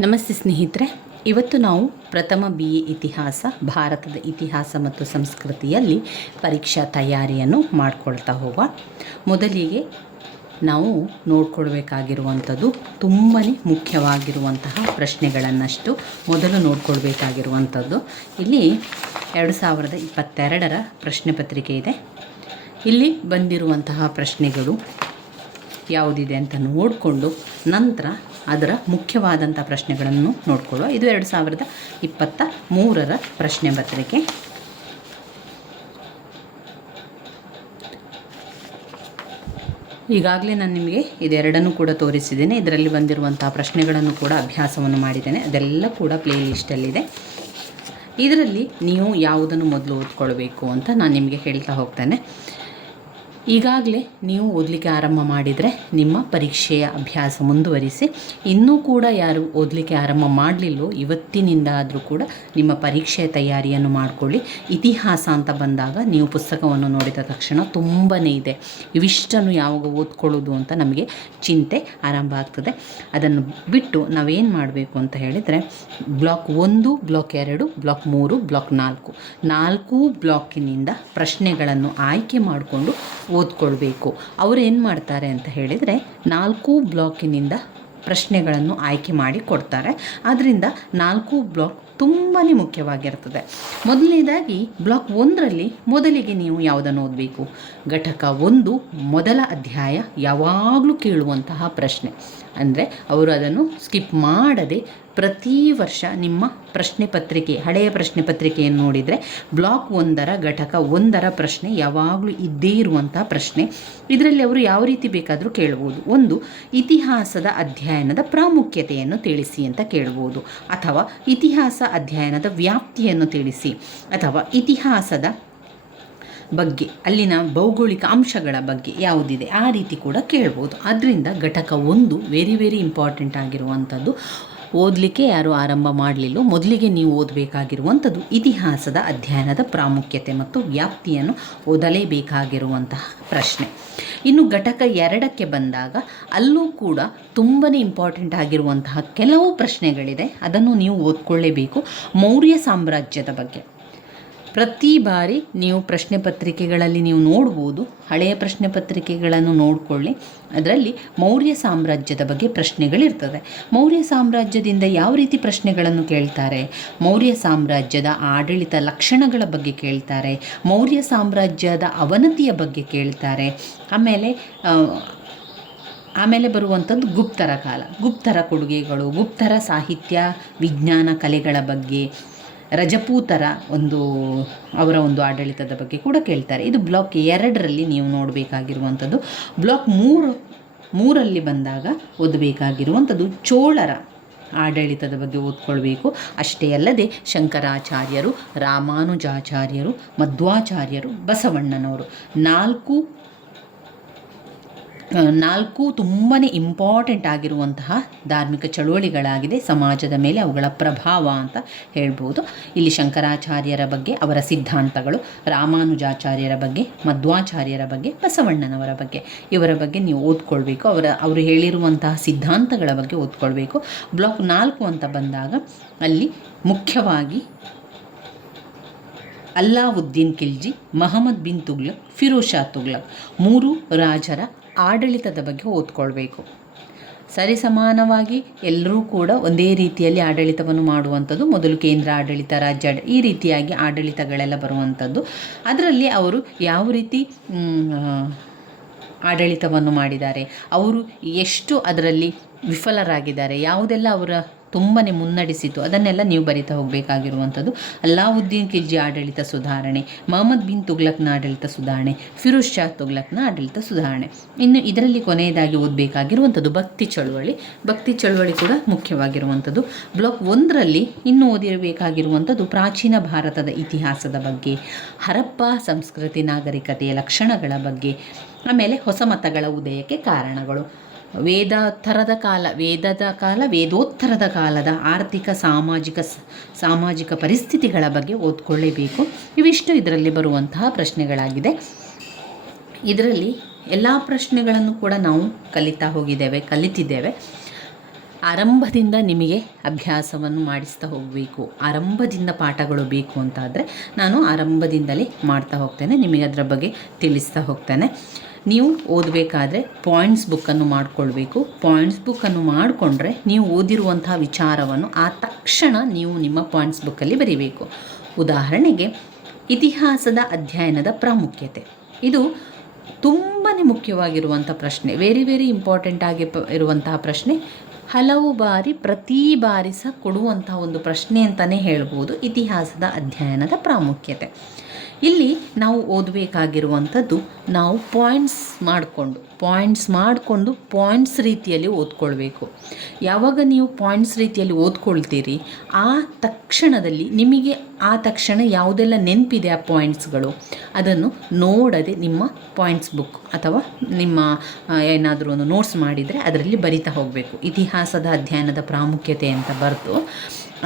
ನಮಸ್ತೆ ಸ್ನೇಹಿತರೆ, ಇವತ್ತು ನಾವು ಪ್ರಥಮ BA ಇತಿಹಾಸ, ಭಾರತದ ಇತಿಹಾಸ ಮತ್ತು ಸಂಸ್ಕೃತಿಯಲ್ಲಿ ಪರೀಕ್ಷಾ ತಯಾರಿಯನ್ನು ಮಾಡಿಕೊಳ್ತಾ ಹೋಗುವ. ಮೊದಲಿಗೆ ನಾವು ನೋಡ್ಕೊಳ್ಬೇಕಾಗಿರುವಂಥದ್ದು ತುಂಬಾ ಮುಖ್ಯವಾಗಿರುವಂತಹ ಪ್ರಶ್ನೆಗಳನ್ನಷ್ಟು ಮೊದಲು ನೋಡ್ಕೊಳ್ಬೇಕಾಗಿರುವಂಥದ್ದು. ಇಲ್ಲಿ 2022ರ ಪ್ರಶ್ನೆ ಪತ್ರಿಕೆ ಇದೆ. ಇಲ್ಲಿ ಬಂದಿರುವಂತಹ ಪ್ರಶ್ನೆಗಳು ಯಾವುದಿದೆ ಅಂತ ನೋಡಿಕೊಂಡು ನಂತರ ಅದರ ಮುಖ್ಯವಾದಂಥ ಪ್ರಶ್ನೆಗಳನ್ನು ನೋಡ್ಕೊಳ್ಳುವ. ಇದು 2023ರ ಪ್ರಶ್ನೆ ಪತ್ರಿಕೆ. ಈಗಾಗಲೇ ನಾನು ನಿಮಗೆ ಇದೆರಡನ್ನೂ ಕೂಡ ತೋರಿಸಿದ್ದೇನೆ. ಇದರಲ್ಲಿ ಬಂದಿರುವಂಥ ಪ್ರಶ್ನೆಗಳನ್ನು ಕೂಡ ಅಭ್ಯಾಸವನ್ನು ಮಾಡಿದ್ದೇನೆ. ಅದೆಲ್ಲ ಕೂಡ ಪ್ಲೇ ಲಿಸ್ಟಲ್ಲಿದೆ. ಇದರಲ್ಲಿ ನೀವು ಯಾವುದನ್ನು ಮೊದಲು ಓದ್ಕೊಳ್ಬೇಕು ಅಂತ ನಾನು ನಿಮಗೆ ಹೇಳ್ತಾ ಹೋಗ್ತೇನೆ. ಈಗಾಗಲೇ ನೀವು ಓದಲಿಕ್ಕೆ ಆರಂಭ ಮಾಡಿದರೆ ನಿಮ್ಮ ಪರೀಕ್ಷೆಯ ಅಭ್ಯಾಸ ಮುಂದುವರಿಸಿ. ಇನ್ನೂ ಕೂಡ ಯಾರು ಓದಲಿಕ್ಕೆ ಆರಂಭ ಮಾಡಲಿಲ್ಲೋ ಇವತ್ತಿನಿಂದ ಆದರೂ ಕೂಡ ನಿಮ್ಮ ಪರೀಕ್ಷೆಯ ತಯಾರಿಯನ್ನು ಮಾಡಿಕೊಳ್ಳಿ. ಇತಿಹಾಸ ಅಂತ ಬಂದಾಗ ನೀವು ಪುಸ್ತಕವನ್ನು ನೋಡಿದ ತಕ್ಷಣ ತುಂಬಾ ಇದೆ, ಇವಿಷ್ಟನ್ನು ಯಾವಾಗ ಓದ್ಕೊಳ್ಳೋದು ಅಂತ ನಮಗೆ ಚಿಂತೆ ಆರಂಭ ಆಗ್ತದೆ. ಅದನ್ನು ಬಿಟ್ಟು ನಾವೇನು ಮಾಡಬೇಕು ಅಂತ ಹೇಳಿದರೆ, ಬ್ಲಾಕ್ 1, ಬ್ಲಾಕ್ 2, ಬ್ಲಾಕ್ 3, ಬ್ಲಾಕ್ 4 ಬ್ಲಾಕಿನಿಂದ ಪ್ರಶ್ನೆಗಳನ್ನು ಆಯ್ಕೆ ಮಾಡಿಕೊಂಡು ಓದ್ಕೊಳ್ಬೇಕು. ಅವರು ಏನು ಮಾಡ್ತಾರೆ ಅಂತ ಹೇಳಿದರೆ 4 ಬ್ಲಾಕಿನಿಂದ ಪ್ರಶ್ನೆಗಳನ್ನು ಆಯ್ಕೆ ಮಾಡಿ ಕೊಡ್ತಾರೆ. ಆದ್ದರಿಂದ 4 ಬ್ಲಾಕ್ ತುಂಬಾ ಮುಖ್ಯವಾಗಿರ್ತದೆ. ಮೊದಲನೇದಾಗಿ ಬ್ಲಾಕ್ 1ರಲ್ಲಿ ಮೊದಲಿಗೆ ನೀವು ಯಾವುದನ್ನು ಓದಬೇಕು? ಘಟಕ 1 ಮೊದಲ ಅಧ್ಯಾಯ ಯಾವಾಗಲೂ ಕೇಳುವಂತಹ ಪ್ರಶ್ನೆ. ಅಂದರೆ ಅವರು ಅದನ್ನು ಸ್ಕಿಪ್ ಮಾಡದೆ ಪ್ರತಿ ವರ್ಷ ನಿಮ್ಮ ಪ್ರಶ್ನೆ ಪತ್ರಿಕೆ, ಹಳೆಯ ಪ್ರಶ್ನೆ ಪತ್ರಿಕೆಯನ್ನು ನೋಡಿದರೆ ಬ್ಲಾಕ್ 1ರ ಘಟಕ 1ರ ಪ್ರಶ್ನೆ ಯಾವಾಗಲೂ ಇದ್ದೇ ಇರುವಂತಹ ಪ್ರಶ್ನೆ. ಇದರಲ್ಲಿ ಅವರು ಯಾವ ರೀತಿ ಬೇಕಾದರೂ ಕೇಳ್ಬೋದು. ಒಂದು, ಇತಿಹಾಸದ ಅಧ್ಯಯನದ ಪ್ರಾಮುಖ್ಯತೆಯನ್ನು ತಿಳಿಸಿ ಅಂತ ಕೇಳ್ಬೋದು, ಅಥವಾ ಇತಿಹಾಸ ಅಧ್ಯಯನದ ವ್ಯಾಪ್ತಿಯನ್ನು ತಿಳಿಸಿ, ಅಥವಾ ಇತಿಹಾಸದ ಬಗ್ಗೆ, ಅಲ್ಲಿನ ಭೌಗೋಳಿಕ ಅಂಶಗಳ ಬಗ್ಗೆ ಯಾವುದಿದೆ ಆ ರೀತಿ ಕೂಡ ಕೇಳ್ಬೋದು. ಆದ್ದರಿಂದ ಘಟಕ 1 ವೆರಿ ಇಂಪಾರ್ಟೆಂಟ್ ಆಗಿರುವಂಥದ್ದು. ಓದಲಿಕ್ಕೆ ಯಾರು ಆರಂಭ ಮಾಡಲಿಲ್ಲೋ ಮೊದಲಿಗೆ ನೀವು ಓದಬೇಕಾಗಿರುವಂಥದ್ದು ಇತಿಹಾಸದ ಅಧ್ಯಯನದ ಪ್ರಾಮುಖ್ಯತೆ ಮತ್ತು ವ್ಯಾಪ್ತಿಯನ್ನು ಓದಲೇಬೇಕಾಗಿರುವಂತಹ ಪ್ರಶ್ನೆ. ಇನ್ನು ಘಟಕ 2ಕ್ಕೆ ಬಂದಾಗ ಅಲ್ಲೂ ಕೂಡ ತುಂಬಾ ಇಂಪಾರ್ಟೆಂಟ್ ಆಗಿರುವಂತಹ ಕೆಲವು ಪ್ರಶ್ನೆಗಳಿದೆ. ಅದನ್ನು ನೀವು ಓದ್ಕೊಳ್ಳೇಬೇಕು. ಮೌರ್ಯ ಸಾಮ್ರಾಜ್ಯದ ಬಗ್ಗೆ ಪ್ರತಿ ಬಾರಿ ನೀವು ಪ್ರಶ್ನೆ ಪತ್ರಿಕೆಗಳಲ್ಲಿ ನೀವು ನೋಡ್ಬೋದು. ಹಳೆಯ ಪ್ರಶ್ನೆ ಪತ್ರಿಕೆಗಳನ್ನು ನೋಡಿಕೊಳ್ಳಿ. ಅದರಲ್ಲಿ ಮೌರ್ಯ ಸಾಮ್ರಾಜ್ಯದ ಬಗ್ಗೆ ಪ್ರಶ್ನೆಗಳಿರ್ತದೆ. ಮೌರ್ಯ ಸಾಮ್ರಾಜ್ಯದಿಂದ ಯಾವ ರೀತಿ ಪ್ರಶ್ನೆಗಳನ್ನು ಕೇಳ್ತಾರೆ? ಮೌರ್ಯ ಸಾಮ್ರಾಜ್ಯದ ಆಡಳಿತ ಲಕ್ಷಣಗಳ ಬಗ್ಗೆ ಕೇಳ್ತಾರೆ. ಮೌರ್ಯ ಸಾಮ್ರಾಜ್ಯದ ಅವನತಿಯ ಬಗ್ಗೆ ಕೇಳ್ತಾರೆ. ಆಮೇಲೆ ಬರುವಂಥದ್ದು ಗುಪ್ತರ ಕಾಲ, ಗುಪ್ತರ ಕೊಡುಗೆಗಳು, ಗುಪ್ತರ ಸಾಹಿತ್ಯ ವಿಜ್ಞಾನ ಕಲೆಗಳ ಬಗ್ಗೆ, ರಜಪೂತರ ಅವರ ಆಡಳಿತದ ಬಗ್ಗೆ ಕೂಡ ಕೇಳ್ತಾರೆ. ಇದು ಬ್ಲಾಕ್ 2ರಲ್ಲಿ ನೀವು ನೋಡಬೇಕಾಗಿರುವಂಥದ್ದು. ಬ್ಲಾಕ್ 3ರಲ್ಲಿ ಬಂದಾಗ ಓದಬೇಕಾಗಿರುವಂಥದ್ದು ಚೋಳರ ಆಡಳಿತದ ಬಗ್ಗೆ ಓದ್ಕೊಳ್ಬೇಕು. ಅಷ್ಟೇ ಅಲ್ಲದೆ ಶಂಕರಾಚಾರ್ಯರು, ರಾಮಾನುಜಾಚಾರ್ಯರು, ಮಧ್ವಾಚಾರ್ಯರು, ಬಸವಣ್ಣನವರು ನಾಲ್ಕು ತುಂಬಾ ಇಂಪಾರ್ಟೆಂಟ್ ಆಗಿರುವಂತಹ ಧಾರ್ಮಿಕ ಚಳುವಳಿಗಳಾಗಿದೆ. ಸಮಾಜದ ಮೇಲೆ ಅವುಗಳ ಪ್ರಭಾವ ಅಂತ ಹೇಳ್ಬೋದು. ಇಲ್ಲಿ ಶಂಕರಾಚಾರ್ಯರ ಬಗ್ಗೆ ಅವರ ಸಿದ್ಧಾಂತಗಳು, ರಾಮಾನುಜಾಚಾರ್ಯರ ಬಗ್ಗೆ, ಮಧ್ವಾಚಾರ್ಯರ ಬಗ್ಗೆ, ಬಸವಣ್ಣನವರ ಬಗ್ಗೆ, ಇವರ ಬಗ್ಗೆ ನೀವು ಓದ್ಕೊಳ್ಬೇಕು. ಅವರು ಹೇಳಿರುವಂತಹ ಸಿದ್ಧಾಂತಗಳ ಬಗ್ಗೆ ಓದ್ಕೊಳ್ಬೇಕು. ಬ್ಲಾಕ್ 4 ಅಂತ ಬಂದಾಗ ಅಲ್ಲಿ ಮುಖ್ಯವಾಗಿ ಅಲ್ಲಾವುದ್ದೀನ್ ಖಿಲ್ಜಿ, ಮಹಮ್ಮದ್ ಬಿನ್ ತುಗ್ಲಕ್, ಫಿರೋಜ್ ಶಾ ತುಗ್ಲಕ್ 3 ರಾಜರ ಆಡಳಿತದ ಬಗ್ಗೆ ಓದ್ಕೊಳ್ಬೇಕು. ಸರಿಸಮಾನವಾಗಿ ಎಲ್ಲರೂ ಕೂಡ ಒಂದೇ ರೀತಿಯಲ್ಲಿ ಆಡಳಿತವನ್ನು ಮಾಡುವಂಥದ್ದು. ಮೊದಲು ಕೇಂದ್ರ ಆಡಳಿತ, ರಾಜ್ಯ ಈ ರೀತಿಯಾಗಿ ಆಡಳಿತಗಳೆಲ್ಲ ಬರುವಂಥದ್ದು. ಅದರಲ್ಲಿ ಅವರು ಯಾವ ರೀತಿ ಆಡಳಿತವನ್ನು ಮಾಡಿದ್ದಾರೆ, ಅವರು ಎಷ್ಟು ಅದರಲ್ಲಿ ವಿಫಲರಾಗಿದ್ದಾರೆ, ಯಾವುದೆಲ್ಲ ಅವರ ತುಂಬಾ ಮುನ್ನಡೆಸಿತು, ಅದನ್ನೆಲ್ಲ ನೀವು ಬರಿತಾ ಹೋಗಬೇಕಾಗಿರುವಂಥದ್ದು. ಅಲ್ಲಾವುದ್ದೀನ್ ಖಿಲ್ಜಿ ಆಡಳಿತ ಸುಧಾರಣೆ, ಮಹಮ್ಮದ್ ಬಿನ್ ತುಗ್ಲಕ್ನ ಆಡಳಿತ ಸುಧಾರಣೆ, ಫಿರೋಜ್ ಶಾ ತುಗ್ಲಕ್ನ ಆಡಳಿತ ಸುಧಾರಣೆ. ಇನ್ನು ಇದರಲ್ಲಿ ಕೊನೆಯದಾಗಿ ಓದಬೇಕಾಗಿರುವಂಥದ್ದು ಭಕ್ತಿ ಚಳುವಳಿ ಕೂಡ ಮುಖ್ಯವಾಗಿರುವಂಥದ್ದು. ಬ್ಲಾಕ್ 1ರಲ್ಲಿ ಇನ್ನು ಓದಿರಬೇಕಾಗಿರುವಂಥದ್ದು ಪ್ರಾಚೀನ ಭಾರತದ ಇತಿಹಾಸದ ಬಗ್ಗೆ, ಹರಪ್ಪ ಸಂಸ್ಕೃತಿ ನಾಗರಿಕತೆಯ ಲಕ್ಷಣಗಳ ಬಗ್ಗೆ, ಆಮೇಲೆ ಹೊಸ ಮತಗಳ ಉದಯಕ್ಕೆ ಕಾರಣಗಳು, ವೇದೋತ್ತರದ ಕಾಲದ ಆರ್ಥಿಕ ಸಾಮಾಜಿಕ ಪರಿಸ್ಥಿತಿಗಳ ಬಗ್ಗೆ ಓದ್ಕೊಳ್ಳೇಬೇಕು. ಇವಿಷ್ಟು ಇದರಲ್ಲಿ ಬರುವಂತಹ ಪ್ರಶ್ನೆಗಳಾಗಿದೆ. ಇದರಲ್ಲಿ ಎಲ್ಲ ಪ್ರಶ್ನೆಗಳನ್ನು ಕೂಡ ನಾವು ಕಲಿತಿದ್ದೇವೆ. ಆರಂಭದಿಂದ ನಿಮಗೆ ಅಭ್ಯಾಸವನ್ನು ಮಾಡಿಸ್ತಾ ಹೋಗಬೇಕು. ಆರಂಭದಿಂದ ಪಾಠಗಳು ಬೇಕು ಅಂತಾದರೆ ನಾನು ಆರಂಭದಿಂದಲೇ ಮಾಡ್ತಾ ಹೋಗ್ತೇನೆ, ನಿಮಗೆ ಅದರ ಬಗ್ಗೆ ತಿಳಿಸ್ತಾ ಹೋಗ್ತೇನೆ. ನೀವು ಓದಬೇಕಾದ್ರೆ ಪಾಯಿಂಟ್ಸ್ ಬುಕ್ಕನ್ನು ಮಾಡಿಕೊಳ್ಬೇಕು. ಪಾಯಿಂಟ್ಸ್ ಬುಕ್ಕನ್ನು ಮಾಡಿಕೊಂಡ್ರೆ ನೀವು ಓದಿರುವಂತಹ ವಿಚಾರವನ್ನು ಆ ತಕ್ಷಣ ನೀವು ನಿಮ್ಮ ಪಾಯಿಂಟ್ಸ್ ಬುಕ್ಕಲ್ಲಿ ಬರೀಬೇಕು. ಉದಾಹರಣೆಗೆ ಇತಿಹಾಸದ ಅಧ್ಯಯನದ ಪ್ರಾಮುಖ್ಯತೆ, ಇದು ತುಂಬಾ ಮುಖ್ಯವಾಗಿರುವಂಥ ಪ್ರಶ್ನೆ, ವೆರಿ ಇಂಪಾರ್ಟೆಂಟ್ ಆಗಿ ಇರುವಂತಹ ಪ್ರಶ್ನೆ. ಹಲವು ಬಾರಿ ಪ್ರತಿ ಬಾರಿ ಸಹ ಕೊಡುವಂತಹ ಒಂದು ಪ್ರಶ್ನೆ ಅಂತಲೇ ಹೇಳ್ಬೋದು ಇತಿಹಾಸದ ಅಧ್ಯಯನದ ಪ್ರಾಮುಖ್ಯತೆ. ಇಲ್ಲಿ ನಾವು ಓದಬೇಕಾಗಿರುವಂಥದ್ದು, ನಾವು ಪಾಯಿಂಟ್ಸ್ ಮಾಡಿಕೊಂಡು ಪಾಯಿಂಟ್ಸ್ ರೀತಿಯಲ್ಲಿ ಓದ್ಕೊಳ್ಬೇಕು. ಯಾವಾಗ ನೀವು ಪಾಯಿಂಟ್ಸ್ ರೀತಿಯಲ್ಲಿ ಓದ್ಕೊಳ್ತೀರಿ, ಆ ತಕ್ಷಣದಲ್ಲಿ ನಿಮಗೆ ಆ ತಕ್ಷಣ ಯಾವುದೆಲ್ಲ ನೆನಪಿದೆ ಆ ಪಾಯಿಂಟ್ಸ್ಗಳು, ಅದನ್ನು ನೋಡದೆ ನಿಮ್ಮ ಪಾಯಿಂಟ್ಸ್ ಬುಕ್ ಅಥವಾ ನಿಮ್ಮ ಏನಾದರೂ ಒಂದು ನೋಟ್ಸ್ ಮಾಡಿದರೆ ಅದರಲ್ಲಿ ಬರಿತಾ ಹೋಗಬೇಕು. ಇತಿಹಾಸದ ಅಧ್ಯಯನದ ಪ್ರಾಮುಖ್ಯತೆ ಅಂತ ಬರೆದು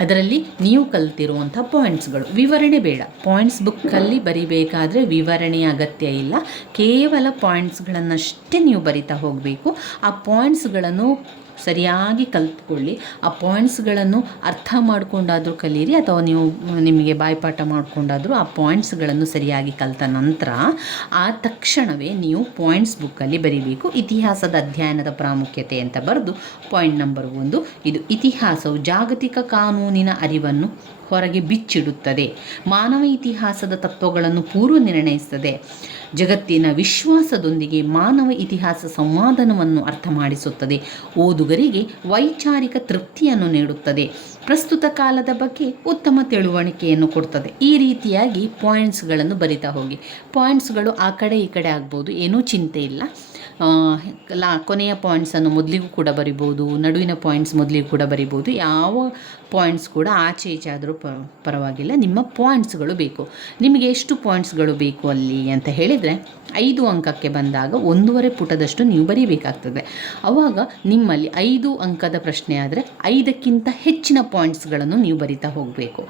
ಅದರಲ್ಲಿ ನೀವು ಕಲ್ತಿರುವಂಥ ಪಾಯಿಂಟ್ಸ್ಗಳು, ವಿವರಣೆ ಬೇಡ. ಪಾಯಿಂಟ್ಸ್ ಬುಕ್ಕಲ್ಲಿ ಬರಿಬೇಕಾದ್ರೆ ವಿವರಣೆಯ ಅಗತ್ಯ ಇಲ್ಲ, ಕೇವಲ ಪಾಯಿಂಟ್ಸ್ಗಳನ್ನಷ್ಟೇ ನೀವು ಬರಿತಾ ಹೋಗಬೇಕು. ಆ ಪಾಯಿಂಟ್ಸ್ಗಳನ್ನು ಸರಿಯಾಗಿ ಕಲ್ತ್ಕೊಳ್ಳಿ. ಆ ಪಾಯಿಂಟ್ಸ್ಗಳನ್ನು ಅರ್ಥ ಮಾಡಿಕೊಂಡಾದರೂ ಕಲೀರಿ ಅಥವಾ ನಿಮಗೆ ಬಾಯ್ಪಾಠ ಮಾಡಿಕೊಂಡಾದರೂ ಆ ಪಾಯಿಂಟ್ಸ್ಗಳನ್ನು ಸರಿಯಾಗಿ ಕಲಿತ ನಂತರ ಆ ತಕ್ಷಣವೇ ನೀವು ಪಾಯಿಂಟ್ಸ್ ಬುಕ್ಕಲ್ಲಿ ಬರಿಬೇಕು. ಇತಿಹಾಸದ ಅಧ್ಯಯನದ ಪ್ರಾಮುಖ್ಯತೆ ಅಂತ ಬರೆದು ಪಾಯಿಂಟ್ ನಂಬರ್ 1, ಇದು ಇತಿಹಾಸವು ಜಾಗತಿಕ ಕಾನೂನಿನ ಅರಿವನ್ನು ಹೊರಗೆ ಬಿಚ್ಚಿಡುತ್ತದೆ, ಮಾನವ ಇತಿಹಾಸದ ತತ್ವಗಳನ್ನು ಪೂರ್ವ ನಿರ್ಣಯಿಸುತ್ತದೆ, ಜಗತ್ತಿನ ವಿಶ್ವಾಸದೊಂದಿಗೆ ಮಾನವ ಇತಿಹಾಸ ಸಂವಾದನವನ್ನು ಅರ್ಥ ಮಾಡಿಸುತ್ತದೆ, ಓದುಗರಿಗೆ ವೈಚಾರಿಕ ತೃಪ್ತಿಯನ್ನು ನೀಡುತ್ತದೆ, ಪ್ರಸ್ತುತ ಕಾಲದ ಬಗ್ಗೆ ಉತ್ತಮ ತಿಳುವಳಿಕೆಯನ್ನು ಕೊಡ್ತದೆ. ಈ ರೀತಿಯಾಗಿ ಪಾಯಿಂಟ್ಸ್ಗಳನ್ನು ಬರಿತಾ ಹೋಗಿ. ಪಾಯಿಂಟ್ಸ್ಗಳು ಆ ಕಡೆ ಈ ಕಡೆ ಆಗ್ಬೋದು, ಏನೂ ಚಿಂತೆ ಇಲ್ಲ. ಕೊನೆಯ ಪಾಯಿಂಟ್ಸನ್ನು ಮೊದಲಿಗೂ ಕೂಡ ಬರಿಬೋದು, ನಡುವಿನ ಪಾಯಿಂಟ್ಸ್ ಮೊದಲಿಗೂ ಕೂಡ ಬರಿಬೋದು. ಯಾವ ಪಾಯಿಂಟ್ಸ್ ಕೂಡ ಆಚೆ ಈಚೆ ಆದರೂ ಪರವಾಗಿಲ್ಲ, ನಿಮ್ಮ ಪಾಯಿಂಟ್ಸ್ಗಳು ಬೇಕು. ನಿಮಗೆ ಎಷ್ಟು ಪಾಯಿಂಟ್ಸ್ಗಳು ಬೇಕು ಅಲ್ಲಿ ಅಂತ ಹೇಳಿದರೆ 5 ಅಂಕಕ್ಕೆ ಬಂದಾಗ 1.5 ಪುಟದಷ್ಟು ನೀವು ಬರೀಬೇಕಾಗ್ತದೆ. ಆವಾಗ ನಿಮ್ಮಲ್ಲಿ 5 ಅಂಕದ ಪ್ರಶ್ನೆ ಆದರೆ 5ಕ್ಕಿಂತ ಹೆಚ್ಚಿನ ಪಾಯಿಂಟ್ಸ್ಗಳನ್ನು ನೀವು ಬರಿತಾ ಹೋಗಬೇಕು.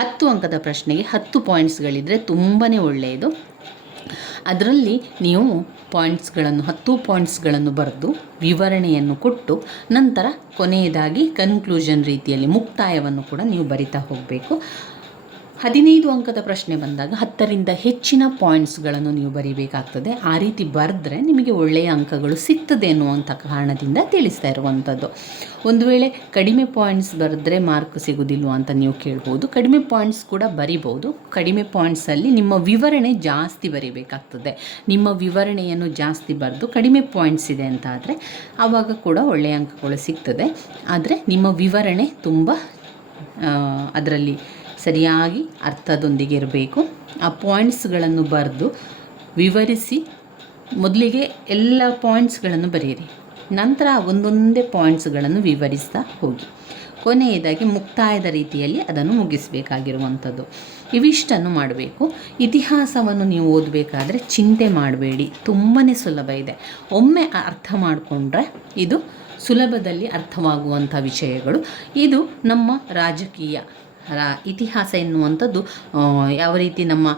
10 ಅಂಕದ ಪ್ರಶ್ನೆಗೆ 10 ಪಾಯಿಂಟ್ಸ್ಗಳಿದ್ದರೆ ತುಂಬಾ ಒಳ್ಳೆಯದು. ಅದರಲ್ಲಿ ನೀವು 10 ಪಾಯಿಂಟ್ಸ್ಗಳನ್ನು ಬರೆದು ವಿವರಣೆಯನ್ನು ಕೊಟ್ಟು ನಂತರ ಕೊನೆಯದಾಗಿ ಕನ್ಕ್ಲೂಷನ್ ರೀತಿಯಲ್ಲಿ ಮುಕ್ತಾಯವನ್ನು ಕೂಡ ನೀವು ಬರಿತಾ ಹೋಗಬೇಕು. 15 ಅಂಕದ ಪ್ರಶ್ನೆ ಬಂದಾಗ 10ರಿಂದ ಹೆಚ್ಚಿನ ಪಾಯಿಂಟ್ಸ್ಗಳನ್ನು ನೀವು ಬರೀಬೇಕಾಗ್ತದೆ. ಆ ರೀತಿ ಬರೆದ್ರೆ ನಿಮಗೆ ಒಳ್ಳೆಯ ಅಂಕಗಳು ಸಿಗ್ತದೆ ಅನ್ನುವಂಥ ಕಾರಣದಿಂದ ತಿಳಿಸ್ತಾ ಇರುವಂಥದ್ದು. ಒಂದು ವೇಳೆ ಕಡಿಮೆ ಪಾಯಿಂಟ್ಸ್ ಬರೆದ್ರೆ ಮಾರ್ಕ್ ಸಿಗೋದಿಲ್ವ ಅಂತ ನೀವು ಕೇಳ್ಬೋದು. ಕಡಿಮೆ ಪಾಯಿಂಟ್ಸ್ ಕೂಡ ಬರಿಬೋದು. ಕಡಿಮೆ ಪಾಯಿಂಟ್ಸಲ್ಲಿ ನಿಮ್ಮ ವಿವರಣೆ ಜಾಸ್ತಿ ಬರೀಬೇಕಾಗ್ತದೆ. ನಿಮ್ಮ ವಿವರಣೆಯನ್ನು ಜಾಸ್ತಿ ಬರೆದು ಕಡಿಮೆ ಪಾಯಿಂಟ್ಸ್ ಇದೆ ಅಂತ ಆದರೆ ಆವಾಗ ಕೂಡ ಒಳ್ಳೆಯ ಅಂಕಗಳು ಸಿಗ್ತದೆ. ಆದರೆ ನಿಮ್ಮ ವಿವರಣೆ ತುಂಬ ಅದರಲ್ಲಿ ಸರಿಯಾಗಿ ಅರ್ಥದೊಂದಿಗೆ ಇರಬೇಕು. ಆ ಪಾಯಿಂಟ್ಸ್ಗಳನ್ನು ಬರೆದು ವಿವರಿಸಿ ಮೊದಲಿಗೆ ಎಲ್ಲ ಪಾಯಿಂಟ್ಸ್ಗಳನ್ನು ಬರೆಯಿರಿ, ನಂತರ ಒಂದೊಂದೇ ಪಾಯಿಂಟ್ಸ್ಗಳನ್ನು ವಿವರಿಸ್ತಾ ಹೋಗಿ ಕೊನೆಯದಾಗಿ ಮುಕ್ತಾಯದ ರೀತಿಯಲ್ಲಿ ಅದನ್ನು ಮುಗಿಸಬೇಕಾಗಿರುವಂಥದ್ದು. ಇವಿಷ್ಟನ್ನು ಮಾಡಬೇಕು. ಇತಿಹಾಸವನ್ನು ನೀವು ಓದಬೇಕಾದ್ರೆ ಚಿಂತೆ ಮಾಡಬೇಡಿ, ತುಂಬಾ ಸುಲಭ ಇದೆ. ಒಮ್ಮೆ ಅರ್ಥ ಮಾಡಿಕೊಂಡ್ರೆ ಇದು ಸುಲಭದಲ್ಲಿ ಅರ್ಥವಾಗುವಂಥ ವಿಷಯಗಳು. ಇದು ನಮ್ಮ ರಾಜಕೀಯ ಇತಿಹಾಸ ಎನ್ನುವಂಥದ್ದು ಯಾವ ರೀತಿ ನಮ್ಮ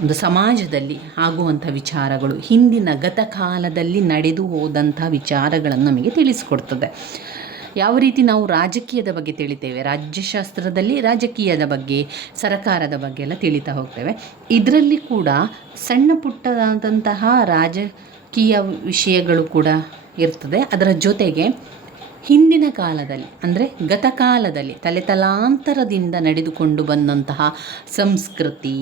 ಒಂದು ಸಮಾಜದಲ್ಲಿ ಆಗುವಂಥ ವಿಚಾರಗಳು, ಹಿಂದಿನ ಗತಕಾಲದಲ್ಲಿ ನಡೆದು ಹೋದಂಥ ವಿಚಾರಗಳನ್ನು ನಮಗೆ ತಿಳಿಸಿಕೊಡ್ತದೆ. ಯಾವ ರೀತಿ ನಾವು ರಾಜಕೀಯದ ಬಗ್ಗೆ ತಿಳಿತೇವೆ, ರಾಜ್ಯಶಾಸ್ತ್ರದಲ್ಲಿ ರಾಜಕೀಯದ ಬಗ್ಗೆ, ಸರಕಾರದ ಬಗ್ಗೆ ಎಲ್ಲ ತಿಳಿತಾ ಹೋಗ್ತೇವೆ. ಇದರಲ್ಲಿ ಕೂಡ ಸಣ್ಣ ಪುಟ್ಟದಾದಂತಹ ರಾಜಕೀಯ ವಿಷಯಗಳು ಕೂಡ ಇರ್ತದೆ. ಅದರ ಜೊತೆಗೆ ಹಿಂದಿನ ಕಾಲದಲ್ಲಿ ಅಂದರೆ ಗತಕಾಲದಲ್ಲಿ ತಲೆತಲಾಂತರದಿಂದ ನಡೆದುಕೊಂಡು ಬಂದಂತಹ ಸಂಸ್ಕೃತಿ,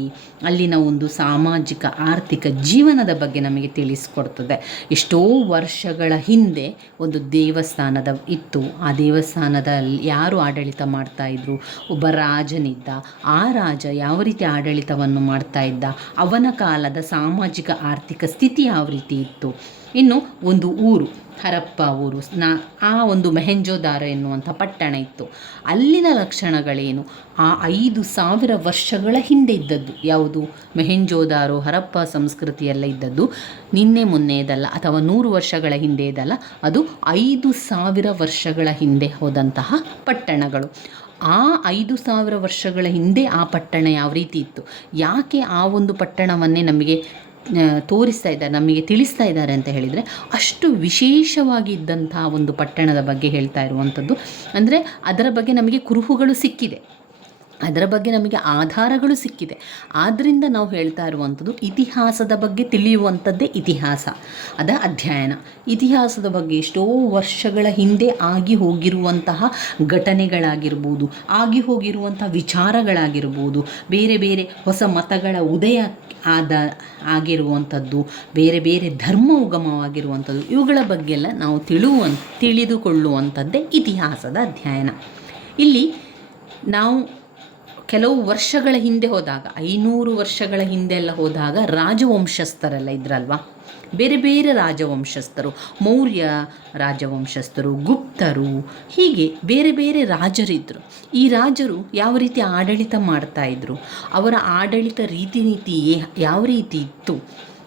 ಅಲ್ಲಿನ ಒಂದು ಸಾಮಾಜಿಕ ಆರ್ಥಿಕ ಜೀವನದ ಬಗ್ಗೆ ನಮಗೆ ತಿಳಿಸಿಕೊಡ್ತದೆ. ಎಷ್ಟೋ ವರ್ಷಗಳ ಹಿಂದೆ ಒಂದು ದೇವಸ್ಥಾನದ ಇತ್ತು. ಆ ದೇವಸ್ಥಾನದಲ್ಲಿ ಯಾರು ಆಡಳಿತ ಮಾಡ್ತಾಯಿದ್ರು, ಒಬ್ಬ ರಾಜನಿದ್ದ. ಆ ರಾಜ ಯಾವ ರೀತಿ ಆಡಳಿತವನ್ನು ಮಾಡ್ತಾ ಇದ್ದ, ಅವನ ಕಾಲದ ಸಾಮಾಜಿಕ ಆರ್ಥಿಕ ಸ್ಥಿತಿ ಯಾವ ರೀತಿ ಇತ್ತು. ಇನ್ನು ಒಂದು ಊರು, ಹರಪ್ಪ ಊರು, ಆ ಒಂದು ಮೊಹೆಂಜೋದಾರೋ ಎನ್ನುವಂಥ ಪಟ್ಟಣ ಇತ್ತು. ಅಲ್ಲಿನ ಲಕ್ಷಣಗಳೇನು, ಆ 5,000 ವರ್ಷಗಳ ಹಿಂದೆ ಇದ್ದದ್ದು ಯಾವುದು, ಮೊಹೆಂಜೋದಾರೋ ಹರಪ್ಪ ಸಂಸ್ಕೃತಿಯೆಲ್ಲ ಇದ್ದದ್ದು ನಿನ್ನೆ ಮೊನ್ನೆದಲ್ಲ ಅಥವಾ 100 ವರ್ಷಗಳ ಹಿಂದೆ ಇದಲ್ಲ, ಅದು 5,000 ವರ್ಷಗಳ ಹಿಂದೆ ಹೋದಂತಹ ಪಟ್ಟಣಗಳು. ಆ 5,000 ವರ್ಷಗಳ ಹಿಂದೆ ಆ ಪಟ್ಟಣ ಯಾವ ರೀತಿ ಇತ್ತು, ಯಾಕೆ ಆ ಒಂದು ಪಟ್ಟಣವನ್ನೇ ನಮಗೆ ತೋರಿಸ್ತಾ ಇದ್ದಾರೆ, ನಮಗೆ ತಿಳಿಸ್ತಾ ಇದ್ದಾರೆ ಅಂತ ಹೇಳಿದರೆ, ಅಷ್ಟು ವಿಶೇಷವಾಗಿದ್ದಂಥ ಒಂದು ಪಟ್ಟಣದ ಬಗ್ಗೆ ಹೇಳ್ತಾ ಇರುವಂಥದ್ದು. ಅಂದರೆ ಅದರ ಬಗ್ಗೆ ನಮಗೆ ಕುರುಹುಗಳು ಸಿಕ್ಕಿದೆ, ಅದರ ಬಗ್ಗೆ ನಮಗೆ ಆಧಾರಗಳು ಸಿಕ್ಕಿದೆ. ಆದ್ದರಿಂದ ನಾವು ಹೇಳ್ತಾ ಇರುವಂಥದ್ದು ಇತಿಹಾಸದ ಬಗ್ಗೆ ತಿಳಿಯುವಂಥದ್ದೇ ಇತಿಹಾಸ, ಅದ ಅಧ್ಯಯನ. ಇತಿಹಾಸದ ಬಗ್ಗೆ ಎಷ್ಟೋ ವರ್ಷಗಳ ಹಿಂದೆ ಆಗಿ ಹೋಗಿರುವಂತಹ ಘಟನೆಗಳಾಗಿರ್ಬೋದು, ಆಗಿ ಹೋಗಿರುವಂಥ ವಿಚಾರಗಳಾಗಿರ್ಬೋದು, ಬೇರೆ ಬೇರೆ ಹೊಸ ಮತಗಳ ಉದಯ ಆಗಿರುವಂಥದ್ದು, ಬೇರೆ ಬೇರೆ ಧರ್ಮ ಉಗಮವಾಗಿರುವಂಥದ್ದು, ಇವುಗಳ ಬಗ್ಗೆಲ್ಲ ನಾವು ತಿಳಿದುಕೊಳ್ಳುವಂಥದ್ದೇ ಇತಿಹಾಸದ ಅಧ್ಯಯನ. ಇಲ್ಲಿ ನಾವು ಕೆಲವು ವರ್ಷಗಳ ಹಿಂದೆ ಹೋದಾಗ, 500 ವರ್ಷಗಳ ಹಿಂದೆಲ್ಲ ಹೋದಾಗ ರಾಜವಂಶಸ್ಥರೆಲ್ಲ ಇದ್ರಲ್ವ, ಬೇರೆ ಬೇರೆ ರಾಜವಂಶಸ್ಥರು, ಮೌರ್ಯ ರಾಜವಂಶಸ್ಥರು, ಗುಪ್ತರು, ಹೀಗೆ ಬೇರೆ ಬೇರೆ ರಾಜರಿದ್ದರು. ಈ ರಾಜರು ಯಾವ ರೀತಿ ಆಡಳಿತ ಮಾಡ್ತಾಯಿದ್ರು, ಅವರ ಆಡಳಿತ ನೀತಿ ಯಾವ ರೀತಿ ಇತ್ತು,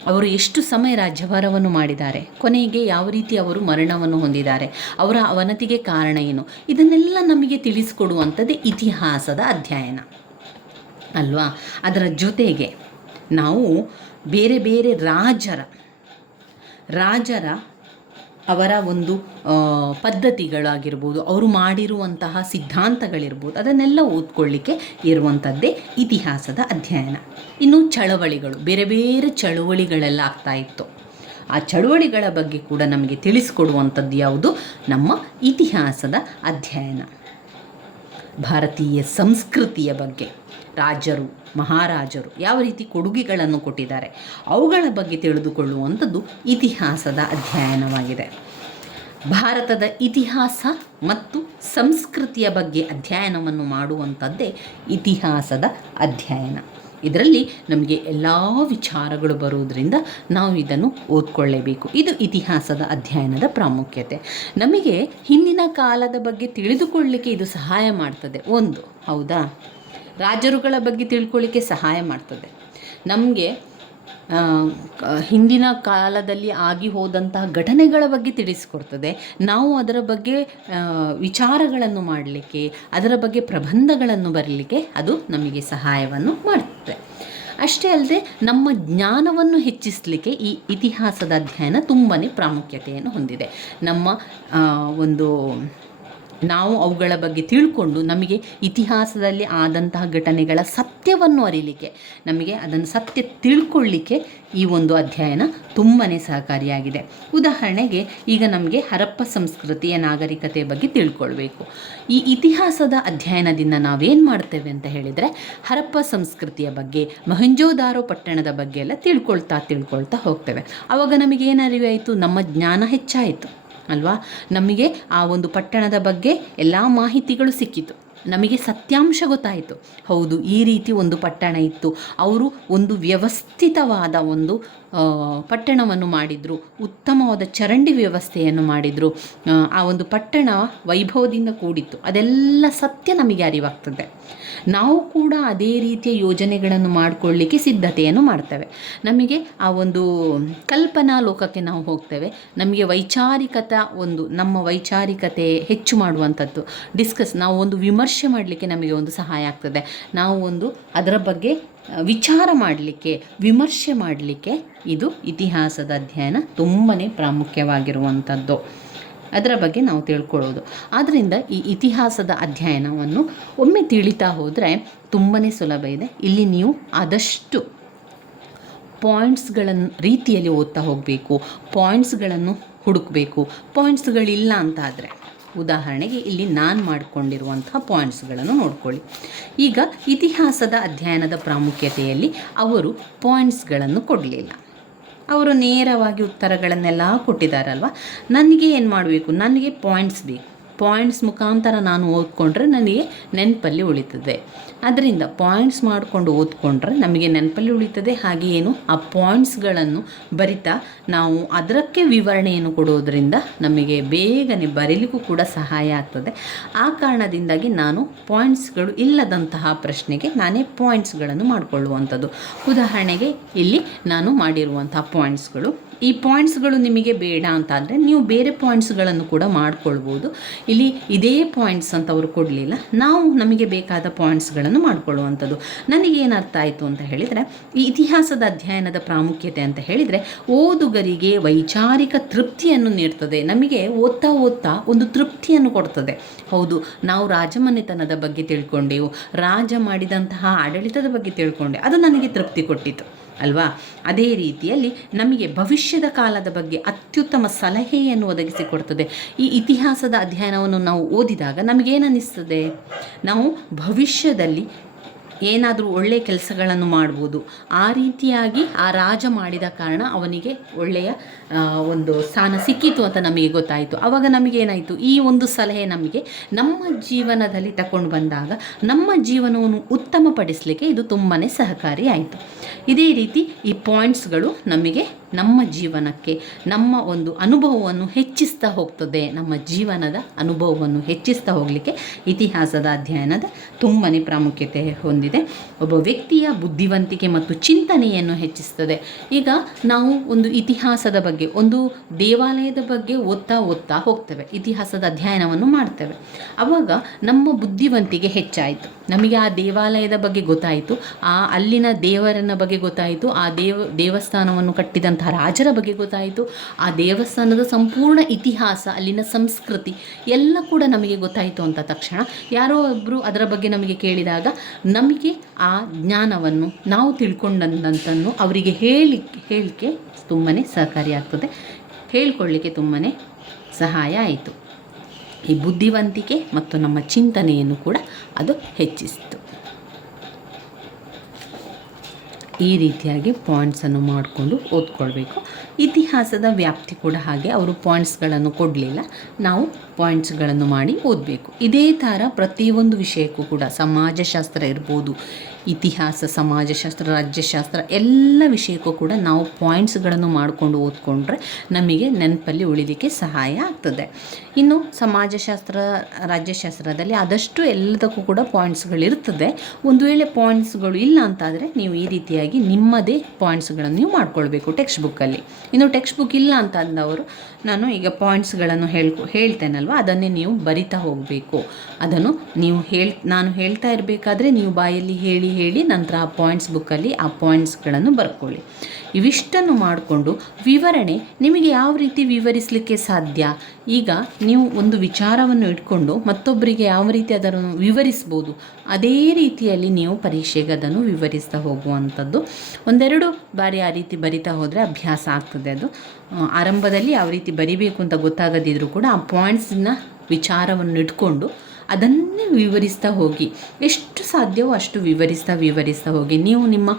ಅವರು ಎಷ್ಟು ಸಮಯ ರಾಜ್ಯಭಾರವನ್ನು ಮಾಡಿದ್ದಾರೆ, ಕೊನೆಗೆ ಯಾವ ರೀತಿ ಅವರು ಮರಣವನ್ನು ಹೊಂದಿದ್ದಾರೆ, ಅವರ ಅವನತಿಗೆ ಕಾರಣ ಏನು, ಇದನ್ನೆಲ್ಲ ನಮಗೆ ತಿಳಿಸಿಕೊಡುವಂಥದ್ದೇ ಇತಿಹಾಸದ ಅಧ್ಯಯನ ಅಲ್ವಾ. ಅದರ ಜೊತೆಗೆ ನಾವು ಬೇರೆ ಬೇರೆ ರಾಜರ ಅವರ ಒಂದು ಪದ್ಧತಿಗಳಾಗಿರ್ಬೋದು, ಅವರು ಮಾಡಿರುವಂತಹ ಸಿದ್ಧಾಂತಗಳಿರ್ಬೋದು, ಅದನ್ನೆಲ್ಲ ಓದ್ಕೊಳ್ಳಿಕ್ಕೆ ಇರುವಂಥದ್ದೇ ಇತಿಹಾಸದ ಅಧ್ಯಯನ. ಇನ್ನು ಚಳವಳಿಗಳು, ಬೇರೆ ಬೇರೆ ಚಳುವಳಿಗಳೆಲ್ಲ ಆಗ್ತಾ ಇತ್ತು. ಆ ಚಳುವಳಿಗಳ ಬಗ್ಗೆ ಕೂಡ ನಮಗೆ ತಿಳಿಸಿಕೊಡುವಂಥದ್ದು ಯಾವುದು, ನಮ್ಮ ಇತಿಹಾಸದ ಅಧ್ಯಯನ. ಭಾರತೀಯ ಸಂಸ್ಕೃತಿಯ ಬಗ್ಗೆ ರಾಜರು, ಮಹಾರಾಜರು ಯಾವ ರೀತಿ ಕೊಡುಗೆಗಳನ್ನು ಕೊಟ್ಟಿದ್ದಾರೆ, ಅವುಗಳ ಬಗ್ಗೆ ತಿಳಿದುಕೊಳ್ಳುವಂಥದ್ದು ಇತಿಹಾಸದ ಅಧ್ಯಯನವಾಗಿದೆ. ಭಾರತದ ಇತಿಹಾಸ ಮತ್ತು ಸಂಸ್ಕೃತಿಯ ಬಗ್ಗೆ ಅಧ್ಯಯನವನ್ನು ಮಾಡುವಂಥದ್ದೇ ಇತಿಹಾಸದ ಅಧ್ಯಯನ. ಇದರಲ್ಲಿ ನಮಗೆ ಎಲ್ಲ ವಿಚಾರಗಳು ಬರುವುದರಿಂದ ನಾವು ಇದನ್ನು ಓದ್ಕೊಳ್ಳೇಬೇಕು. ಇದು ಇತಿಹಾಸದ ಅಧ್ಯಯನದ ಪ್ರಾಮುಖ್ಯತೆ. ನಮಗೆ ಹಿಂದಿನ ಕಾಲದ ಬಗ್ಗೆ ತಿಳಿದುಕೊಳ್ಳಲಿಕ್ಕೆ ಇದು ಸಹಾಯ ಮಾಡ್ತದೆ. ಒಂದು, ಹೌದಾ, ರಾಜರುಗಳ ಬಗ್ಗೆ ತಿಳ್ಕೊಳ್ಳಿಕ್ಕೆ ಸಹಾಯ ಮಾಡ್ತದೆ. ನಮಗೆ ಹಿಂದಿನ ಕಾಲದಲ್ಲಿ ಆಗಿ ಹೋದಂತಹ ಘಟನೆಗಳ ಬಗ್ಗೆ ತಿಳಿಸಿಕೊಡ್ತದೆ. ನಾವು ಅದರ ಬಗ್ಗೆ ವಿಚಾರಗಳನ್ನು ಮಾಡಲಿಕ್ಕೆ, ಅದರ ಬಗ್ಗೆ ಪ್ರಬಂಧಗಳನ್ನು ಬರಲಿಕ್ಕೆ ಅದು ನಮಗೆ ಸಹಾಯವನ್ನು ಮಾಡುತ್ತೆ. ಅಷ್ಟೇ ಅಲ್ಲದೆ ನಮ್ಮ ಜ್ಞಾನವನ್ನು ಹೆಚ್ಚಿಸಲಿಕ್ಕೆ ಈ ಇತಿಹಾಸದ ಅಧ್ಯಯನ ತುಂಬಾ ಪ್ರಾಮುಖ್ಯತೆಯನ್ನು ಹೊಂದಿದೆ. ನಮ್ಮ ನಾವು ಅವುಗಳ ಬಗ್ಗೆ ತಿಳ್ಕೊಂಡು ನಮಗೆ ಇತಿಹಾಸದಲ್ಲಿ ಆದಂತಹ ಘಟನೆಗಳ ಸತ್ಯವನ್ನು ಅರಿಲಿಕ್ಕೆ, ನಮಗೆ ಅದನ್ನು ಸತ್ಯ ತಿಳ್ಕೊಳ್ಳಿಕ್ಕೆ ಈ ಒಂದು ಅಧ್ಯಯನ ತುಂಬಾ ಸಹಕಾರಿಯಾಗಿದೆ. ಉದಾಹರಣೆಗೆ ಈಗ ನಮಗೆ ಹರಪ್ಪ ಸಂಸ್ಕೃತಿಯ ನಾಗರಿಕತೆಯ ಬಗ್ಗೆ ತಿಳ್ಕೊಳ್ಬೇಕು. ಈ ಇತಿಹಾಸದ ಅಧ್ಯಯನದಿಂದ ನಾವೇನು ಮಾಡ್ತೇವೆ ಅಂತ ಹೇಳಿದರೆ, ಹರಪ್ಪ ಸಂಸ್ಕೃತಿಯ ಬಗ್ಗೆ, ಮೊಹೆಂಜೋದಾರೋ ಪಟ್ಟಣದ ಬಗ್ಗೆ ಎಲ್ಲ ತಿಳ್ಕೊಳ್ತಾ ಹೋಗ್ತೇವೆ. ಆವಾಗ ನಮಗೆ ಏನು ಅರಿವಾಯಿತು, ನಮ್ಮ ಜ್ಞಾನ ಹೆಚ್ಚಾಯಿತು ಅಲ್ವಾ. ನಮಗೆ ಆ ಒಂದು ಪಟ್ಟಣದ ಬಗ್ಗೆ ಎಲ್ಲ ಮಾಹಿತಿಗಳು ಸಿಕ್ಕಿತು, ನಮಗೆ ಸತ್ಯಾಂಶ ಗೊತ್ತಾಯಿತು. ಹೌದು, ಈ ರೀತಿ ಒಂದು ಪಟ್ಟಣ ಇತ್ತು, ಅವರು ಒಂದು ವ್ಯವಸ್ಥಿತವಾದ ಒಂದು ಪಟ್ಟಣವನ್ನು ಮಾಡಿದರು, ಉತ್ತಮವಾದ ಚರಂಡಿ ವ್ಯವಸ್ಥೆಯನ್ನು ಮಾಡಿದರು, ಆ ಒಂದು ಪಟ್ಟಣ ವೈಭವದಿಂದ ಕೂಡಿತ್ತು. ಅದೆಲ್ಲ ಸತ್ಯ ನಮಗೆ ಅರಿವಾಗ್ತದೆ. ನಾವು ಕೂಡ ಅದೇ ರೀತಿಯ ಯೋಜನೆಗಳನ್ನು ಮಾಡಿಕೊಳ್ಳಿಕ್ಕೆ ಸಿದ್ಧತೆಯನ್ನು ಮಾಡ್ತೇವೆ. ನಮಗೆ ಆ ಒಂದು ಕಲ್ಪನಾ ಲೋಕಕ್ಕೆ ನಾವು ಹೋಗ್ತೇವೆ. ನಮಗೆ ನಮ್ಮ ವೈಚಾರಿಕತೆ ಹೆಚ್ಚು ಮಾಡುವಂಥದ್ದು ನಾವು ಒಂದು ವಿಮರ್ಶೆ ಮಾಡಲಿಕ್ಕೆ ನಮಗೆ ಒಂದು ಸಹಾಯ ಆಗ್ತದೆ. ನಾವು ಅದರ ಬಗ್ಗೆ ವಿಚಾರ ಮಾಡಲಿಕ್ಕೆ, ವಿಮರ್ಶೆ ಮಾಡಲಿಕ್ಕೆ ಇದು ಇತಿಹಾಸದ ಅಧ್ಯಯನ ತುಂಬಾ ಪ್ರಾಮುಖ್ಯವಾಗಿರುವಂಥದ್ದು. ಅದರ ಬಗ್ಗೆ ನಾವು ತಿಳ್ಕೊಳ್ಳೋದು. ಆದ್ದರಿಂದ ಈ ಇತಿಹಾಸದ ಅಧ್ಯಯನವನ್ನು ಒಮ್ಮೆ ತಿಳಿತಾ ಹೋದರೆ ತುಂಬಾ ಸುಲಭ ಇದೆ. ಇಲ್ಲಿ ನೀವು ಆದಷ್ಟು ಪಾಯಿಂಟ್ಸ್ಗಳನ್ನು ರೀತಿಯಲ್ಲಿ ಓದ್ತಾ ಹೋಗಬೇಕು, ಪಾಯಿಂಟ್ಸ್ಗಳನ್ನು ಹುಡುಕಬೇಕು. ಪಾಯಿಂಟ್ಸ್ಗಳಿಲ್ಲ ಅಂತ ಆದರೆ, ಉದಾಹರಣೆಗೆ ಇಲ್ಲಿ ನಾನು ಮಾಡಿಕೊಂಡಿರುವಂತಹ ಪಾಯಿಂಟ್ಸ್ಗಳನ್ನು ನೋಡ್ಕೊಳ್ಳಿ. ಈಗ ಇತಿಹಾಸದ ಅಧ್ಯಯನದ ಪ್ರಾಮುಖ್ಯತೆಯಲ್ಲಿ ಅವರು ಪಾಯಿಂಟ್ಸ್ಗಳನ್ನು ಕೊಡಲಿಲ್ಲ, ಅವರು ನೇರವಾಗಿ ಉತ್ತರಗಳನ್ನೆಲ್ಲ ಕೊಟ್ಟಿದ್ದಾರಲ್ವ. ನನಗೆ ಏನು ಮಾಡಬೇಕು, ನನಗೆ ಪಾಯಿಂಟ್ಸ್ ಬೇಕು. ಪಾಯಿಂಟ್ಸ್ ಮುಖಾಂತರ ನಾನು ಓದ್ಕೊಂಡ್ರೆ ನನಗೆ ನೆನಪಲ್ಲಿ ಉಳಿತದೆ. ಅದರಿಂದ ಪಾಯಿಂಟ್ಸ್ ಮಾಡಿಕೊಂಡು ಓದ್ಕೊಂಡ್ರೆ ನಮಗೆ ನೆನಪಲ್ಲಿ ಉಳಿತದೆ. ಹಾಗೆ ಆ ಪಾಯಿಂಟ್ಸ್ಗಳನ್ನು ಬರಿತಾ ನಾವು ಅದಕ್ಕೆ ವಿವರಣೆಯನ್ನು ಕೊಡೋದರಿಂದ ನಮಗೆ ಬೇಗನೆ ಬರೀಲಿಕ್ಕೂ ಕೂಡ ಸಹಾಯ ಆಗ್ತದೆ. ಆ ಕಾರಣದಿಂದಾಗಿ ನಾನು ಪಾಯಿಂಟ್ಸ್ಗಳು ಇಲ್ಲದಂತಹ ಪ್ರಶ್ನೆಗೆ ನಾನೇ ಪಾಯಿಂಟ್ಸ್ಗಳನ್ನು ಮಾಡಿಕೊಳ್ಳುವಂಥದ್ದು. ಉದಾಹರಣೆಗೆ ಇಲ್ಲಿ ನಾನು ಮಾಡಿರುವಂತಹ ಪಾಯಿಂಟ್ಸ್ಗಳು ಈ ಪಾಯಿಂಟ್ಸ್ಗಳು ನಿಮಗೆ ಬೇಡ ಅಂತ ಅಂದರೆ ನೀವು ಬೇರೆ ಪಾಯಿಂಟ್ಸ್ಗಳನ್ನು ಕೂಡ ಮಾಡ್ಕೊಳ್ಬೋದು. ಇಲ್ಲಿ ಇದೇ ಪಾಯಿಂಟ್ಸ್ ಅಂತ ಅವರು ಕೊಡಲಿಲ್ಲ, ನಾವು ನಮಗೆ ಬೇಕಾದ ಪಾಯಿಂಟ್ಸ್ಗಳನ್ನು ಮಾಡ್ಕೊಳ್ಳುವಂಥದ್ದು. ನನಗೇನು ಅರ್ಥ ಆಯಿತು ಅಂತ ಹೇಳಿದರೆ, ಈ ಇತಿಹಾಸದ ಅಧ್ಯಯನದ ಪ್ರಾಮುಖ್ಯತೆ ಅಂತ ಹೇಳಿದರೆ ಓದುಗರಿಗೆ ವೈಚಾರಿಕ ತೃಪ್ತಿಯನ್ನು ನೀಡ್ತದೆ. ನಮಗೆ ಓದ್ತಾ ಓದ್ತಾ ಒಂದು ತೃಪ್ತಿಯನ್ನು ಕೊಡ್ತದೆ. ಹೌದು, ನಾವು ರಾಜಮನೆತನದ ಬಗ್ಗೆ ತಿಳ್ಕೊಂಡೆವು, ರಾಜ ಮಾಡಿದಂತಹ ಆಡಳಿತದ ಬಗ್ಗೆ ತಿಳ್ಕೊಂಡೆ, ಅದು ನನಗೆ ತೃಪ್ತಿ ಕೊಟ್ಟಿತು ಅಲ್ವಾ. ಅದೇ ರೀತಿಯಲ್ಲಿ ನಮಗೆ ಭವಿಷ್ಯದ ಕಾಲದ ಬಗ್ಗೆ ಅತ್ಯುತ್ತಮ ಸಲಹೆಯನ್ನು ಒದಗಿಸಿಕೊಡ್ತದೆ. ಈ ಇತಿಹಾಸದ ಅಧ್ಯಯನವನ್ನು ನಾವು ಓದಿದಾಗ ನಮಗೇನಿಸ್ತದೆ, ನಾವು ಭವಿಷ್ಯದಲ್ಲಿ ಏನಾದರೂ ಒಳ್ಳೆಯ ಕೆಲಸಗಳನ್ನು ಮಾಡ್ಬೋದು. ಆ ರೀತಿಯಾಗಿ ಆ ರಾಜ ಮಾಡಿದ ಕಾರಣ ಅವನಿಗೆ ಒಳ್ಳೆಯ ಒಂದು ಸ್ಥಾನ ಸಿಕ್ಕಿತು ಅಂತ ನಮಗೆ ಗೊತ್ತಾಯಿತು. ಆವಾಗ ನಮಗೇನಾಯಿತು, ಈ ಒಂದು ಸಲಹೆ ನಮಗೆ ನಮ್ಮ ಜೀವನದಲ್ಲಿ ತಗೊಂಡು ಬಂದಾಗ ನಮ್ಮ ಜೀವನವನ್ನು ಉತ್ತಮಪಡಿಸಲಿಕ್ಕೆ ಇದು ತುಂಬಾ ಸಹಕಾರಿ ಆಯಿತು. ಇದೇ ರೀತಿ ಈ ಪಾಯಿಂಟ್ಸ್ಗಳು ನಮಗೆ ನಮ್ಮ ಜೀವನಕ್ಕೆ ನಮ್ಮ ಒಂದು ಅನುಭವವನ್ನು ಹೆಚ್ಚಿಸ್ತಾ ಹೋಗ್ತದೆ. ನಮ್ಮ ಜೀವನದ ಅನುಭವವನ್ನು ಹೆಚ್ಚಿಸ್ತಾ ಹೋಗಲಿಕ್ಕೆ ಇತಿಹಾಸದ ಅಧ್ಯಯನದ ತುಂಬಾ ಪ್ರಾಮುಖ್ಯತೆ ಹೊಂದಿದೆ. ಒಬ್ಬ ವ್ಯಕ್ತಿಯ ಬುದ್ಧಿವಂತಿಕೆ ಮತ್ತು ಚಿಂತನೆಯನ್ನು ಹೆಚ್ಚಿಸ್ತದೆ. ಈಗ ನಾವು ಒಂದು ಇತಿಹಾಸದ ಬಗ್ಗೆ, ಒಂದು ದೇವಾಲಯದ ಬಗ್ಗೆ ಓದ್ತಾ ಹೋಗ್ತೇವೆ, ಇತಿಹಾಸದ ಅಧ್ಯಯನವನ್ನು ಮಾಡ್ತೇವೆ. ಆವಾಗ ನಮ್ಮ ಬುದ್ಧಿವಂತಿಕೆ ಹೆಚ್ಚಾಯಿತು. ನಮಗೆ ಆ ದೇವಾಲಯದ ಬಗ್ಗೆ ಗೊತ್ತಾಯಿತು, ಅಲ್ಲಿನ ದೇವರನ್ನ ಬಗ್ಗೆ ಗೊತ್ತಾಯಿತು, ಆ ದೇವಸ್ಥಾನವನ್ನು ಕಟ್ಟಿದಂತಹ ರಾಜರ ಬಗ್ಗೆ ಗೊತ್ತಾಯಿತು, ಆ ದೇವಸ್ಥಾನದ ಸಂಪೂರ್ಣ ಇತಿಹಾಸ, ಅಲ್ಲಿನ ಸಂಸ್ಕೃತಿ ಎಲ್ಲ ಕೂಡ ನಮಗೆ ಗೊತ್ತಾಯಿತು ಅಂತ ತಕ್ಷಣ ಯಾರೋ ಒಬ್ಬರು ಅದರ ಬಗ್ಗೆ ನಮಗೆ ಕೇಳಿದಾಗ ನಮಗೆ ಆ ಜ್ಞಾನವನ್ನು ನಾವು ತಿಳ್ಕೊಂಡಂತನ್ನು ಅವರಿಗೆ ಹೇಳಿಕೆ ತುಂಬಾ ಸಹಕಾರಿಯಾಗ್ತದೆ, ಹೇಳ್ಕೊಳ್ಳಿಕ್ಕೆ ತುಂಬಾ ಸಹಾಯ ಆಯಿತು. ಈ ಬುದ್ಧಿವಂತಿಕೆ ಮತ್ತು ನಮ್ಮ ಚಿಂತನೆಯನ್ನು ಕೂಡ ಅದು ಹೆಚ್ಚಿಸಿತು. ಈ ರೀತಿಯಾಗಿ ಪಾಯಿಂಟ್ಸನ್ನು ಮಾಡಿಕೊಂಡು ಓದ್ಕೊಳ್ಬೇಕು. ಇತಿಹಾಸದ ವ್ಯಾಪ್ತಿ ಕೂಡ ಹಾಗೆ, ಅವರು ಪಾಯಿಂಟ್ಸ್ಗಳನ್ನು ಕೊಡಲಿಲ್ಲ, ನಾವು ಪಾಯಿಂಟ್ಸ್ಗಳನ್ನು ಮಾಡಿ ಓದಬೇಕು. ಇದೇ ಥರ ಪ್ರತಿಯೊಂದು ವಿಷಯಕ್ಕೂ ಕೂಡ ಸಮಾಜಶಾಸ್ತ್ರ ಇರ್ಬೋದು, ಇತಿಹಾಸ, ಸಮಾಜಶಾಸ್ತ್ರ, ರಾಜ್ಯಶಾಸ್ತ್ರ ಎಲ್ಲ ವಿಷಯಕ್ಕೂ ಕೂಡ ನಾವು ಪಾಯಿಂಟ್ಸ್ಗಳನ್ನು ಮಾಡಿಕೊಂಡು ಓದ್ಕೊಂಡ್ರೆ ನಮಗೆ ನೆನಪಲ್ಲಿ ಉಳಿಲಿಕ್ಕೆ ಸಹಾಯ ಆಗ್ತದೆ. ಇನ್ನು ಸಮಾಜಶಾಸ್ತ್ರ, ರಾಜ್ಯಶಾಸ್ತ್ರದಲ್ಲಿ ಆದಷ್ಟು ಎಲ್ಲದಕ್ಕೂ ಕೂಡ ಪಾಯಿಂಟ್ಸ್ಗಳಿರ್ತದೆ. ಒಂದು ವೇಳೆ ಪಾಯಿಂಟ್ಸ್ಗಳು ಇಲ್ಲ ಅಂತಾದರೆ ನೀವು ಈ ರೀತಿಯಾಗಿ ನಿಮ್ಮದೇ ಪಾಯಿಂಟ್ಸ್ಗಳನ್ನು ನೀವು ಮಾಡ್ಕೊಳ್ಬೇಕು ಟೆಕ್ಸ್ಟ್ ಬುಕ್ಕಲ್ಲಿ. ಇನ್ನು ಟೆಕ್ಸ್ಟ್ ಬುಕ್ ಇಲ್ಲ ಅಂತ ಅಂದವರು, ನಾನು ಈಗ ಪಾಯಿಂಟ್ಸ್ಗಳನ್ನು ಹೇಳ್ತೇನಲ್ವ, ಅದನ್ನೇ ನೀವು ಬರಿತಾ ಹೋಗಬೇಕು. ಅದನ್ನು ನೀವು ನಾನು ಹೇಳ್ತಾ ಇರಬೇಕಾದ್ರೆ ನೀವು ಬಾಯಲ್ಲಿ ಹೇಳಿ ನಂತರ ಆ ಪಾಯಿಂಟ್ಸ್ ಬುಕ್ಕಲ್ಲಿ ಆ ಪಾಯಿಂಟ್ಸ್ಗಳನ್ನು ಬರ್ಕೊಳ್ಳಿ. ಇವಿಷ್ಟನ್ನು ಮಾಡಿಕೊಂಡು ವಿವರಣೆ ನಿಮಗೆ ಯಾವ ರೀತಿ ವಿವರಿಸಲಿಕ್ಕೆ ಸಾಧ್ಯ, ಈಗ ನೀವು ಒಂದು ವಿಚಾರವನ್ನು ಇಟ್ಕೊಂಡು ಮತ್ತೊಬ್ಬರಿಗೆ ಯಾವ ರೀತಿ ಅದನ್ನು ವಿವರಿಸ್ಬೋದು, ಅದೇ ರೀತಿಯಲ್ಲಿ ನೀವು ಪರೀಕ್ಷೆಗೆ ಅದನ್ನು ವಿವರಿಸ್ತಾ ಹೋಗುವಂಥದ್ದು. ಒಂದೆರಡು ಬಾರಿ ಆ ರೀತಿ ಬರಿತಾ ಹೋದರೆ ಅಭ್ಯಾಸ ಆಗ್ತದೆ. ಅದು ಆರಂಭದಲ್ಲಿ ಯಾವ ರೀತಿ ಬರಿಬೇಕು ಅಂತ ಗೊತ್ತಾಗದಿದ್ರೂ ಕೂಡ ಆ ಪಾಯಿಂಟ್ಸ್ನ ವಿಚಾರವನ್ನು ಇಟ್ಕೊಂಡು ಅದನ್ನೇ ವಿವರಿಸ್ತಾ ಹೋಗಿ, ಎಷ್ಟು ಸಾಧ್ಯವೋ ಅಷ್ಟು ವಿವರಿಸ್ತಾ ಹೋಗಿ. ನೀವು ನಿಮ್ಮ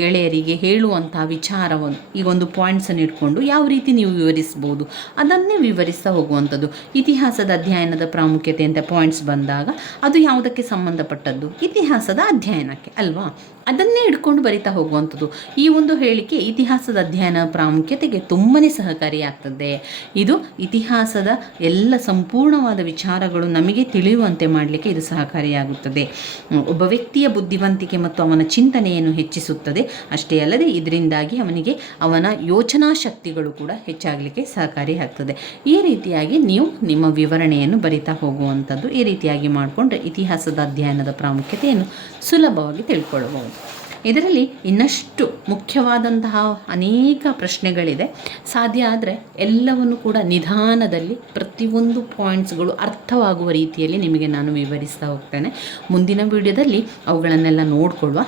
ಗೆಳೆಯರಿಗೆ ಹೇಳುವಂಥ ವಿಚಾರವನ್ನು, ಈಗ ಒಂದು ಪಾಯಿಂಟ್ಸನ್ನು ಇಟ್ಕೊಂಡು ಯಾವ ರೀತಿ ನೀವು ವಿವರಿಸ್ಬೋದು ಅದನ್ನೇ ವಿವರಿಸ್ತಾ ಹೋಗುವಂಥದ್ದು. ಇತಿಹಾಸದ ಅಧ್ಯಯನದ ಪ್ರಾಮುಖ್ಯತೆ ಅಂತ ಪಾಯಿಂಟ್ಸ್ ಬಂದಾಗ ಅದು ಯಾವುದಕ್ಕೆ ಸಂಬಂಧಪಟ್ಟದ್ದು, ಇತಿಹಾಸದ ಅಧ್ಯಯನಕ್ಕೆ ಅಲ್ವಾ, ಅದನ್ನೇ ಇಟ್ಕೊಂಡು ಬರಿತಾ ಹೋಗುವಂಥದ್ದು. ಈ ಒಂದು ಹೇಳಿಕೆ ಇತಿಹಾಸದ ಅಧ್ಯಯನ ಪ್ರಾಮುಖ್ಯತೆಗೆ ತುಂಬಾ ಸಹಕಾರಿಯಾಗ್ತದೆ. ಇದು ಇತಿಹಾಸದ ಎಲ್ಲ ಸಂಪೂರ್ಣವಾದ ವಿಚಾರಗಳು ನಮಗೆ ತಿಳಿಯುವಂತೆ ಮಾಡಲಿಕ್ಕೆ ಇದು ಸಹಕಾರಿಯಾಗುತ್ತದೆ. ಒಬ್ಬ ವ್ಯಕ್ತಿಯ ಬುದ್ಧಿವಂತಿಕೆ ಮತ್ತು ಅವನ ಚಿಂತನೆಯನ್ನು ಹೆಚ್ಚಿಸುತ್ತದೆ. ಅಷ್ಟೇ ಅಲ್ಲದೆ ಇದರಿಂದಾಗಿ ಅವನಿಗೆ ಅವನ ಯೋಚನಾ ಶಕ್ತಿಗಳು ಕೂಡ ಹೆಚ್ಚಾಗಲಿಕ್ಕೆ ಸಹಕಾರಿಯಾಗ್ತದೆ. ಈ ರೀತಿಯಾಗಿ ನೀವು ನಿಮ್ಮ ವಿವರಣೆಯನ್ನು ಬರಿತಾ ಹೋಗುವಂಥದ್ದು. ಈ ರೀತಿಯಾಗಿ ಮಾಡಿಕೊಂಡ್ರೆ ಇತಿಹಾಸದ ಅಧ್ಯಯನದ ಪ್ರಾಮುಖ್ಯತೆಯನ್ನು ಸುಲಭವಾಗಿ ತಿಳ್ಕೊಳ್ಳಬಹುದು. ಇದರಲ್ಲಿ ಇನ್ನಷ್ಟು ಮುಖ್ಯವಾದಂತಹ ಅನೇಕ ಪ್ರಶ್ನೆಗಳಿದೆ. ಸಾಧ್ಯ ಆದರೆ ಎಲ್ಲವನ್ನು ಕೂಡ ನಿಧಾನದಲ್ಲಿ ಪ್ರತಿಯೊಂದು ಪಾಯಿಂಟ್ಸ್ಗಳು ಅರ್ಥವಾಗುವ ರೀತಿಯಲ್ಲಿ ನಿಮಗೆ ನಾನು ವಿವರಿಸ್ತಾ ಹೋಗ್ತೇನೆ. ಮುಂದಿನ ವಿಡಿಯೋದಲ್ಲಿ ಅವುಗಳನ್ನೆಲ್ಲ ನೋಡಿಕೊಳ್ಳುವ.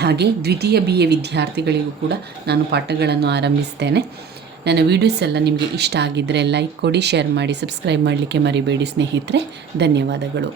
ಹಾಗೆ ದ್ವಿತೀಯ BA ವಿದ್ಯಾರ್ಥಿಗಳಿಗೂ ಕೂಡ ನಾನು ಪಾಠಗಳನ್ನು ಆರಂಭಿಸ್ತೇನೆ. ನನ್ನ ವೀಡಿಯೋಸ್ ಎಲ್ಲ ನಿಮಗೆ ಇಷ್ಟ ಆಗಿದ್ದರೆ ಲೈಕ್ ಕೊಡಿ, ಶೇರ್ ಮಾಡಿ, ಸಬ್ಸ್ಕ್ರೈಬ್ ಮಾಡಲಿಕ್ಕೆ ಮರಿಬೇಡಿ ಸ್ನೇಹಿತರೆ. ಧನ್ಯವಾದಗಳು.